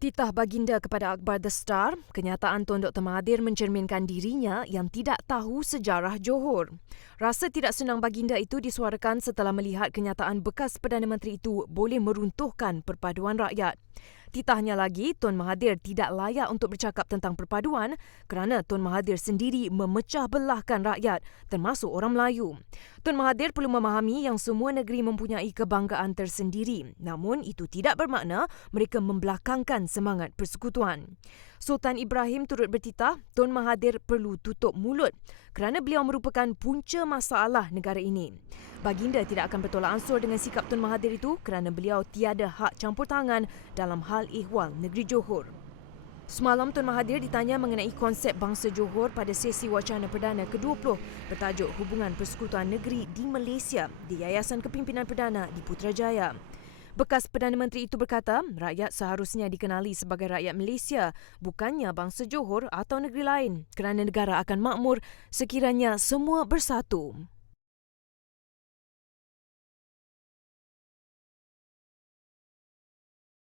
Titah baginda kepada Akbar The Star, kenyataan Tun Dr. Mahathir mencerminkan dirinya yang tidak tahu sejarah Johor. Rasa tidak senang baginda itu disuarakan setelah melihat kenyataan bekas Perdana Menteri itu boleh meruntuhkan perpaduan rakyat. Titahnya lagi, Tun Mahathir tidak layak untuk bercakap tentang perpaduan kerana Tun Mahathir sendiri memecah belahkan rakyat termasuk orang Melayu. Tun Mahathir perlu memahami yang semua negeri mempunyai kebanggaan tersendiri namun itu tidak bermakna mereka membelakangkan semangat persekutuan. Sultan Ibrahim turut bertitah Tun Mahathir perlu tutup mulut kerana beliau merupakan punca masalah negara ini. Baginda tidak akan bertolak ansur dengan sikap Tun Mahathir itu kerana beliau tiada hak campur tangan dalam hal ihwal negeri Johor. Semalam Tun Mahathir ditanya mengenai konsep bangsa Johor pada sesi wacana perdana ke-20 bertajuk Hubungan Persekutuan Negeri di Malaysia di Yayasan Kepimpinan Perdana di Putrajaya. Bekas Perdana Menteri itu berkata, rakyat seharusnya dikenali sebagai rakyat Malaysia, bukannya bangsa Johor atau negeri lain kerana negara akan makmur sekiranya semua bersatu.